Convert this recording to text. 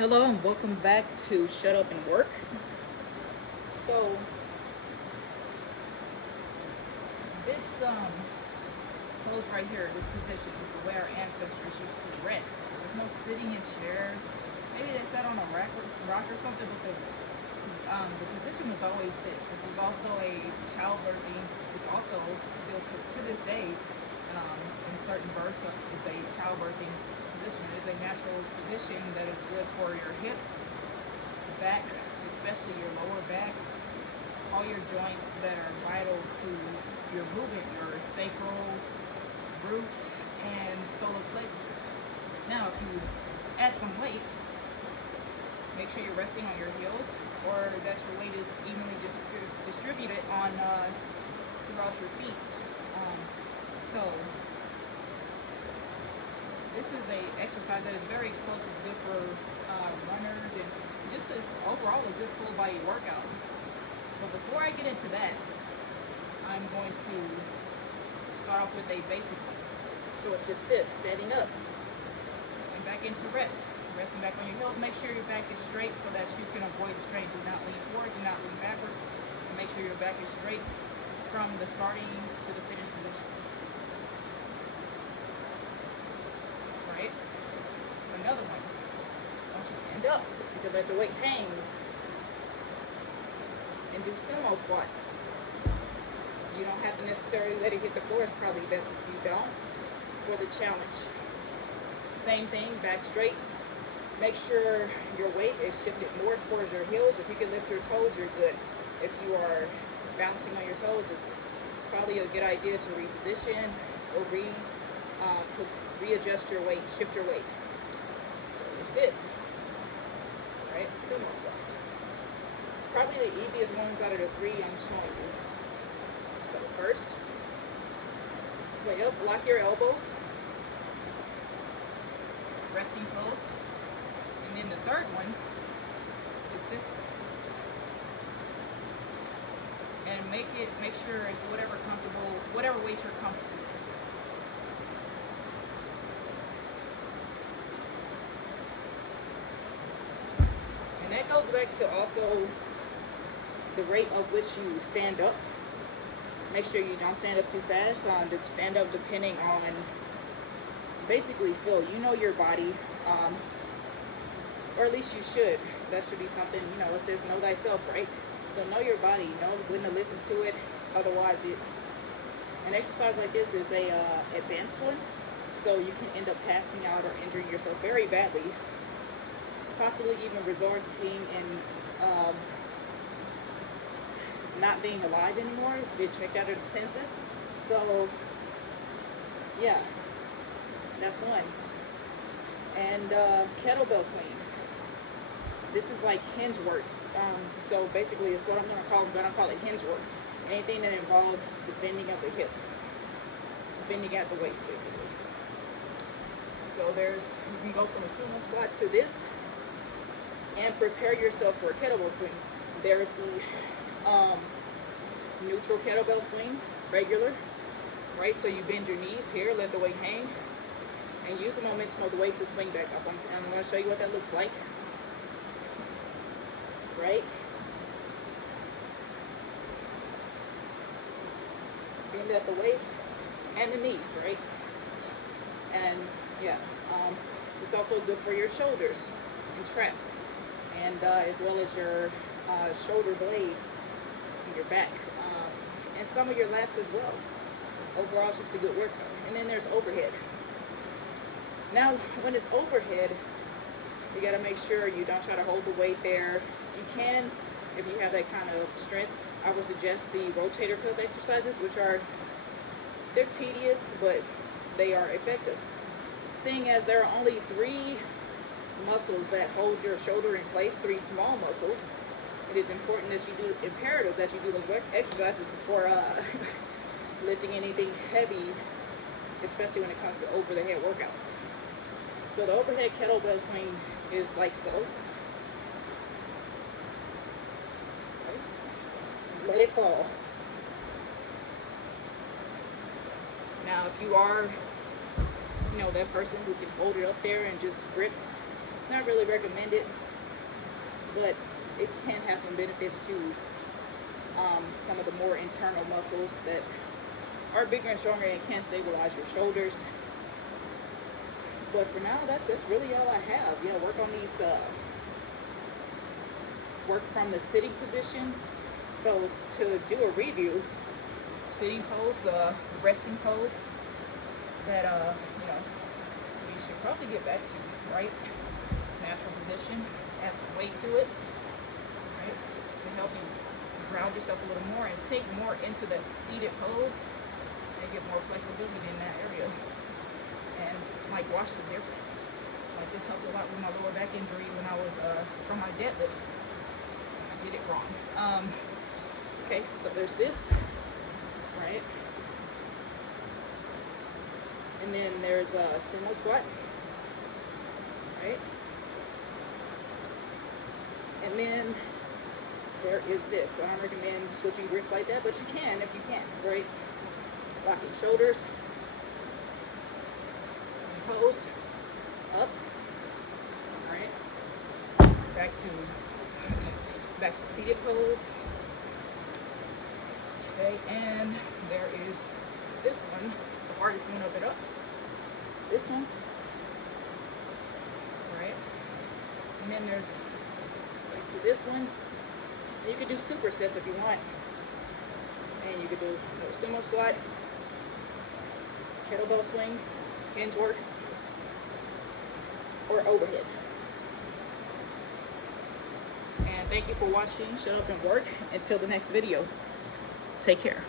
Hello and welcome back to Shut Up and Work. So this pose right here, this position is the way our ancestors used to rest. There's no sitting in chairs. Maybe they sat on a rock or something, but the position was always this. This was also a childbirthing. It's also still to this day in certain births is a childbirthing position. It is a natural position that is good for your hips, back, especially your lower back, all your joints that are vital to your movement, your sacral, root, and solar plexus. Now, if you add some weights, make sure you're resting on your heels or that your weight is evenly distributed on throughout your feet. So this is a exercise that is very explosive, good for runners, and just as overall a good full body workout. But before I get into that, I'm going to start off with a basic one. So it's just this, standing up and back into rest. Resting back on your heels. Make sure your back is straight so that you can avoid the strain. Do not lean forward, do not lean backwards. And make sure your back is straight from the starting to the finish position. Right? Another one. Once you stand up, you can let the weight hang and do sumo squats. You don't have to necessarily let it hit the floor. It's probably best if you don't for the challenge. Same thing, back straight. Make sure your weight is shifted more towards your heels. If you can lift your toes, you're good. If you are bouncing on your toes, it's probably a good idea to reposition or readjust your weight, shift your weight. So it's this, right? Sumo squats. Probably the easiest ones out of the three I'm showing you. So first, way up, lock your elbows, resting pose. And then the third one is this one. And make sure it's whatever weight you're comfortable with. And that goes back to also the rate of which you stand up. Make sure you don't stand up too fast. Stand up depending on basically feel. You know your body. Or at least you should. That should be something, it says know thyself, right? So know your body, know when to listen to it. Otherwise, an exercise like this is a advanced one. So you can end up passing out or injuring yourself very badly. Possibly even resorting in not being alive anymore. Get checked out of the census. So, yeah, that's one. And kettlebell swings. This is like hinge work. So basically, it's what I'm gonna call it hinge work. Anything that involves the bending of the hips, bending at the waist, basically. So you can go from a sumo squat to this, and prepare yourself for a kettlebell swing. There's the neutral kettlebell swing, regular, right? So you bend your knees here, let the weight hang, and use the momentum of the weight to swing back up. I'm going to show you what that looks like. Right? Bend at the waist and the knees, right? And yeah, it's also good for your shoulders and traps, and as well as your shoulder blades and your back, and some of your lats as well. Overall, it's just a good workout. And then there's overhead. Now, when it's overhead, you got to make sure you don't try to hold the weight there. You can, if you have that kind of strength. I would suggest the rotator cuff exercises, which they're tedious, but they are effective. Seeing as there are only 3 muscles that hold your shoulder in place, 3 small muscles, it is imperative that you do those exercises before lifting anything heavy, especially when it comes to over the head workouts. So the overhead kettlebell swing is like so. Let it fall. Now, if you are, that person who can hold it up there and just grips not really recommended, but it can have some benefits to some of the more internal muscles that are bigger and stronger and can stabilize your shoulders. But for now, that's really all I have. Yeah, work on these, work from the sitting position. So to do a review, sitting pose, resting pose, that you know, you should probably get back to, right? Natural position, add some weight to it, right? To help you ground yourself a little more and sink more into that seated pose and get more flexibility in that area. And like, watch the difference. Like, this helped a lot with my lower back injury when I was from my deadlifts. I did it wrong. Okay, so there's this, right? And then there's a sumo squat, right? And then there is this. So I don't recommend switching grips like that, but you can if you can, right? Locking shoulders, same pose, up, all right? Back to seated pose. Okay, and there is this one, the hardest one of it up. This one, right? And then there's back to this one. You could do supersets if you want. And you could do sumo squat, kettlebell swing, hinge work, or overhead. And thank you for watching Shut Up and Work. Until the next video, take care.